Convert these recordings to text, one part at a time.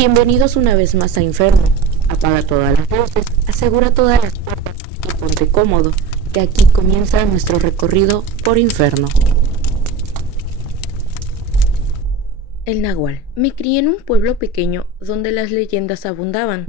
Bienvenidos una vez más a Inferno. Apaga todas las luces, asegura todas las puertas y ponte cómodo, que aquí comienza nuestro recorrido por Inferno. El Nahual. Me crié en un pueblo pequeño donde las leyendas abundaban,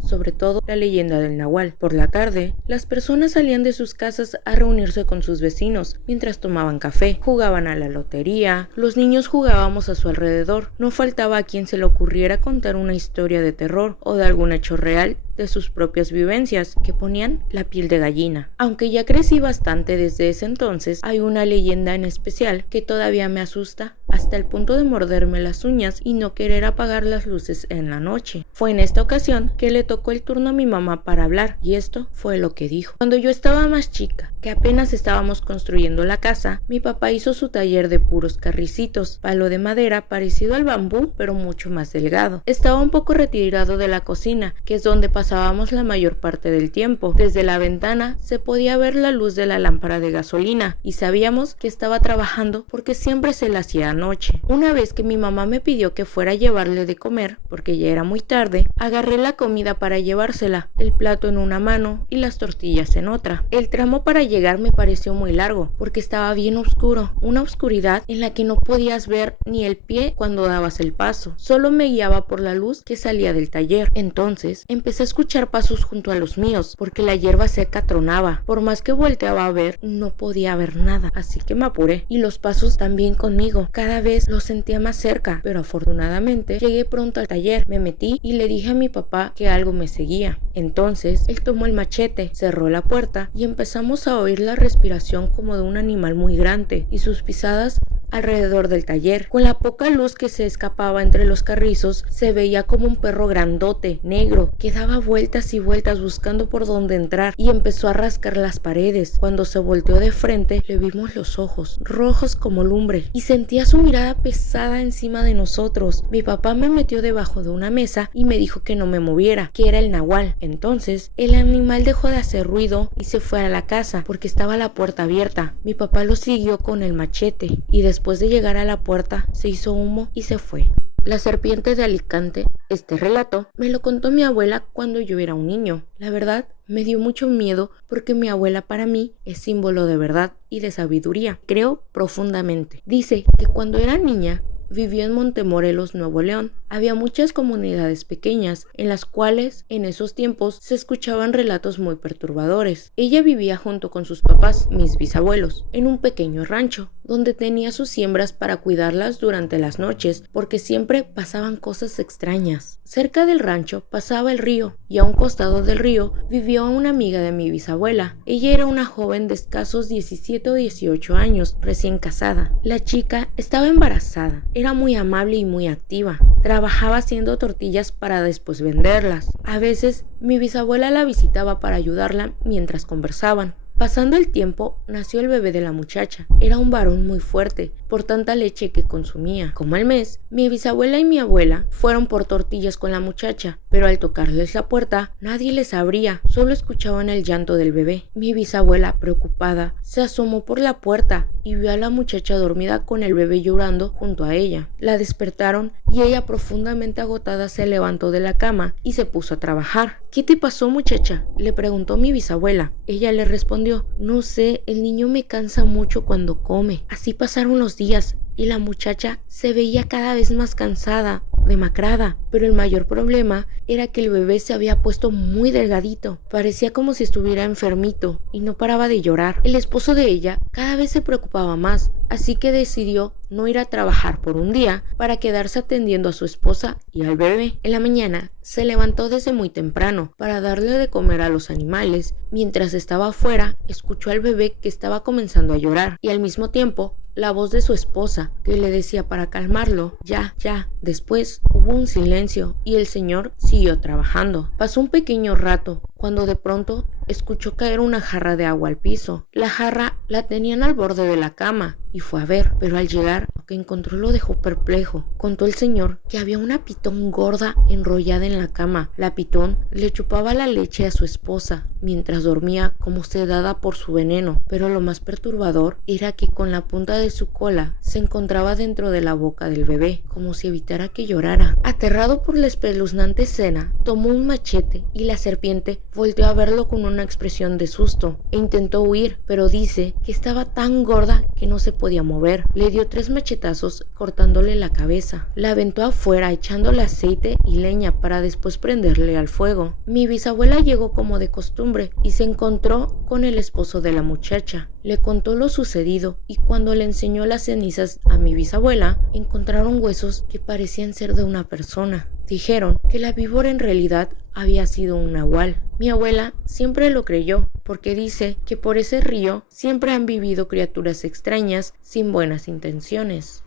sobre todo la leyenda del Nahual. Por la tarde, las personas salían de sus casas a reunirse con sus vecinos, mientras tomaban café, jugaban a la lotería, los niños jugábamos a su alrededor. No faltaba a quien se le ocurriera contar una historia de terror o de algún hecho real de sus propias vivencias que ponían la piel de gallina. Aunque ya crecí bastante desde ese entonces, hay una leyenda en especial que todavía me asusta hasta el punto de morderme las uñas y no querer apagar las luces en la noche. Fue en esta ocasión que le tocó el turno a mi mamá para hablar, y esto fue lo que dijo. Cuando yo estaba más chica, que apenas estábamos construyendo la casa, mi papá hizo su taller de puros carricitos, palo de madera parecido al bambú pero mucho más delgado. Estaba un poco retirado de la cocina, que es donde pasábamos la mayor parte del tiempo. Desde la ventana se podía ver la luz de la lámpara de gasolina y sabíamos que estaba trabajando porque siempre se la hacía anoche. Una vez que mi mamá me pidió que fuera a llevarle de comer, porque ya era muy tarde, agarré la comida para llevársela, el plato en una mano y las tortillas en otra. El tramo para llegar me pareció muy largo porque estaba bien oscuro, una oscuridad en la que no podías ver ni el pie cuando dabas el paso, solo me guiaba por la luz que salía del taller. Entonces empecé a escuchar pasos junto a los míos porque la hierba seca tronaba. Por más que volteaba a ver, no podía ver nada, así que me apuré y los pasos también conmigo. Cada vez los sentía más cerca, pero afortunadamente llegué pronto al taller. Me metí y le dije a mi papá que algo me seguía. Entonces él tomó el machete, cerró la puerta y empezamos a oír la respiración como de un animal muy grande y sus pisadas alrededor del taller. Con la poca luz que se escapaba entre los carrizos, se veía como un perro grandote, negro, que daba vueltas y vueltas buscando por dónde entrar y empezó a rascar las paredes. Cuando se volteó de frente, le vimos los ojos, rojos como lumbre, y sentía su mirada pesada encima de nosotros. Mi papá me metió debajo de una mesa y me dijo que no me moviera, que era el Nahual. Entonces, el animal dejó de hacer ruido y se fue a la casa porque estaba la puerta abierta. Mi papá lo siguió con el machete y después de llegar a la puerta se hizo humo y se fue. La serpiente de Alicante. Este relato me lo contó mi abuela cuando yo era un niño. La verdad, me dio mucho miedo porque mi abuela para mí es símbolo de verdad y de sabiduría. Creo profundamente. Dice que cuando era niña vivió en Montemorelos, Nuevo León. Había muchas comunidades pequeñas en las cuales en esos tiempos se escuchaban relatos muy perturbadores. Ella vivía junto con sus papás, mis bisabuelos, en un pequeño rancho donde tenía sus siembras para cuidarlas durante las noches porque siempre pasaban cosas extrañas. Cerca del rancho pasaba el río y a un costado del río vivió una amiga de mi bisabuela. Ella era una joven de escasos 17 o 18 años, recién casada. La chica estaba embarazada. Era muy amable y muy activa. Trabajaba haciendo tortillas para después venderlas. A veces mi bisabuela la visitaba para ayudarla mientras conversaban. Pasando el tiempo, nació el bebé de la muchacha. Era un varón muy fuerte, por tanta leche que consumía. Como al mes, mi bisabuela y mi abuela fueron por tortillas con la muchacha, pero al tocarles la puerta, nadie les abría, solo escuchaban el llanto del bebé. Mi bisabuela, preocupada, se asomó por la puerta y vio a la muchacha dormida con el bebé llorando junto a ella. La despertaron y ella, profundamente agotada, se levantó de la cama y se puso a trabajar. ¿Qué te pasó, muchacha?, le preguntó mi bisabuela. Ella le respondió: no sé, el niño me cansa mucho cuando come. Así pasaron los días y la muchacha se veía cada vez más cansada, demacrada, pero el mayor problema era que el bebé se había puesto muy delgadito, parecía como si estuviera enfermito y no paraba de llorar. El esposo de ella cada vez se preocupaba más, así que decidió no ir a trabajar por un día para quedarse atendiendo a su esposa y al bebé. En la mañana se levantó desde muy temprano para darle de comer a los animales. Mientras estaba afuera, escuchó al bebé que estaba comenzando a llorar y al mismo tiempo la voz de su esposa que le decía para calmarlo: ya, ya. Después hubo un silencio y el señor siguió trabajando. Pasó un pequeño rato cuando de pronto escuchó caer una jarra de agua al piso. La jarra la tenían al borde de la cama y fue a ver, pero al llegar lo que encontró lo dejó perplejo. Contó el señor que había una pitón gorda enrollada en la cama. La pitón le chupaba la leche a su esposa mientras dormía como sedada por su veneno, pero lo más perturbador era que con la punta de su cola se encontraba dentro de la boca del bebé, como si evitara que llorara. Aterrado por la espeluznante escena, tomó un machete y la serpiente volteó a verlo con una expresión de susto e intentó huir, pero dice que estaba tan gorda que no se podía mover. Le dio 3 machetazos cortándole la cabeza. La aventó afuera echándole aceite y leña para después prenderle al fuego. Mi bisabuela llegó como de costumbre y se encontró con el esposo de la muchacha. Le contó lo sucedido y cuando le enseñó las cenizas a mi bisabuela, encontraron huesos que parecían ser de una persona. Dijeron que la víbora en realidad había sido un nahual. Mi abuela siempre lo creyó porque dice que por ese río siempre han vivido criaturas extrañas sin buenas intenciones.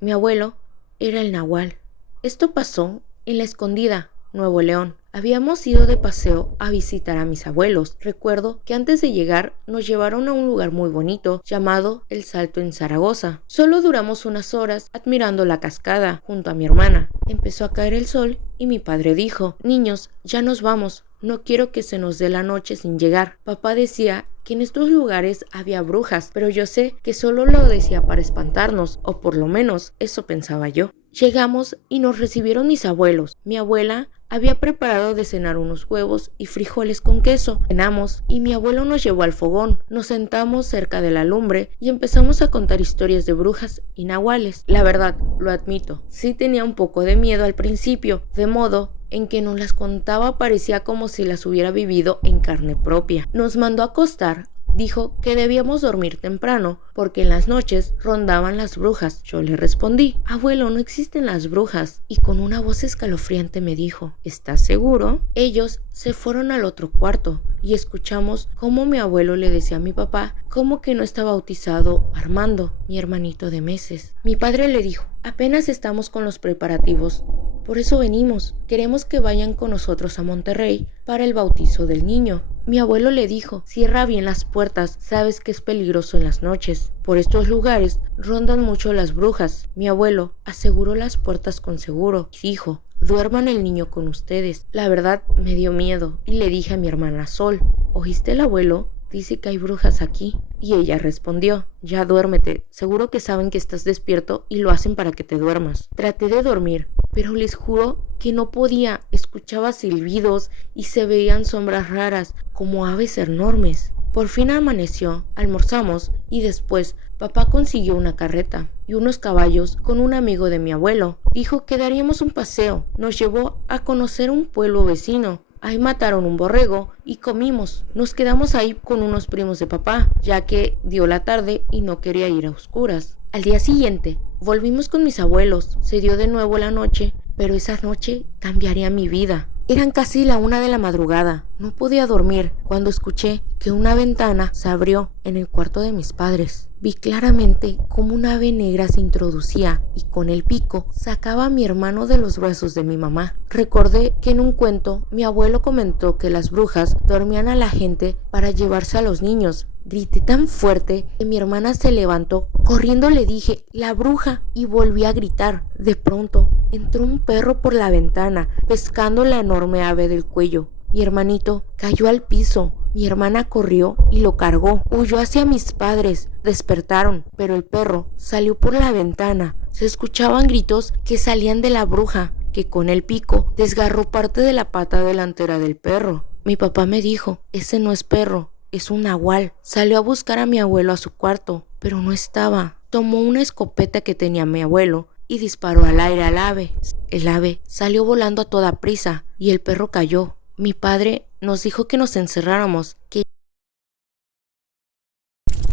Mi abuelo era el nahual. Esto pasó en La Escondida, Nuevo León. Habíamos ido de paseo a visitar a mis abuelos. Recuerdo que antes de llegar nos llevaron a un lugar muy bonito llamado El Salto en Zaragoza. Solo duramos unas horas admirando la cascada junto a mi hermana. Empezó a caer el sol y mi padre dijo: niños, ya nos vamos. No quiero que se nos dé la noche sin llegar. Papá decía que en estos lugares había brujas, pero yo sé que solo lo decía para espantarnos, o por lo menos eso pensaba yo. Llegamos y nos recibieron mis abuelos. Mi abuela había preparado de cenar unos huevos y frijoles con queso. Cenamos y mi abuelo nos llevó al fogón. Nos sentamos cerca de la lumbre y empezamos a contar historias de brujas y nahuales. La verdad, lo admito, sí tenía un poco de miedo al principio, de modo en que nos las contaba parecía como si las hubiera vivido en carne propia. Nos mandó a acostar. Dijo que debíamos dormir temprano porque en las noches rondaban las brujas. Yo le respondí: abuelo, no existen las brujas. Y con una voz escalofriante me dijo: ¿estás seguro? Ellos se fueron al otro cuarto y escuchamos cómo mi abuelo le decía a mi papá cómo que no está bautizado Armando, mi hermanito de meses. Mi padre le dijo: apenas estamos con los preparativos. Por eso venimos. Queremos que vayan con nosotros a Monterrey para el bautizo del niño. Mi abuelo le dijo: cierra bien las puertas, sabes que es peligroso en las noches. Por estos lugares rondan mucho las brujas. Mi abuelo aseguró las puertas con seguro y dijo: duerman el niño con ustedes. La verdad me dio miedo y le dije a mi hermana Sol: ¿oíste el abuelo? Dice que hay brujas aquí. Y ella respondió: ya duérmete, seguro que saben que estás despierto y lo hacen para que te duermas. Traté de dormir, pero les juro que no podía. Escuchaba silbidos y se veían sombras raras, como aves enormes. Por fin amaneció, almorzamos y después papá consiguió una carreta y unos caballos con un amigo de mi abuelo. Dijo que daríamos un paseo. Nos llevó a conocer un pueblo vecino. Ahí mataron un borrego y comimos. Nos quedamos ahí con unos primos de papá, ya que dio la tarde y no quería ir a oscuras. Al día siguiente, volvimos con mis abuelos. Se dio de nuevo la noche, pero esa noche cambiaría mi vida. Eran casi la 1 de la madrugada. No podía dormir cuando escuché que una ventana se abrió en el cuarto de mis padres. Vi claramente cómo una ave negra se introducía y con el pico sacaba a mi hermano de los brazos de mi mamá. Recordé que en un cuento mi abuelo comentó que las brujas dormían a la gente para llevarse a los niños. Grité tan fuerte que mi hermana se levantó. Corriendo le dije: la bruja, y volví a gritar. De pronto entró un perro por la ventana, pescando la enorme ave del cuello. Mi hermanito cayó al piso. Mi hermana corrió y lo cargó. Huyó hacia mis padres. Despertaron, pero el perro salió por la ventana. Se escuchaban gritos que salían de la bruja, que con el pico desgarró parte de la pata delantera del perro. Mi papá me dijo: ese no es perro, es un nahual. Salió a buscar a mi abuelo a su cuarto, pero no estaba. Tomó una escopeta que tenía mi abuelo y disparó al aire al ave. El ave salió volando a toda prisa y el perro cayó. Mi padre nos dijo que nos encerráramos.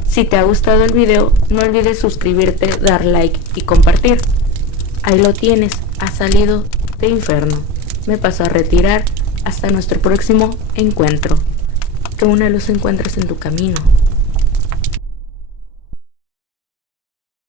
Si te ha gustado el video, no olvides suscribirte, dar like y compartir. Ahí lo tienes, has salido de infierno. Me paso a retirar hasta nuestro próximo encuentro. Que una luz encuentres en tu camino.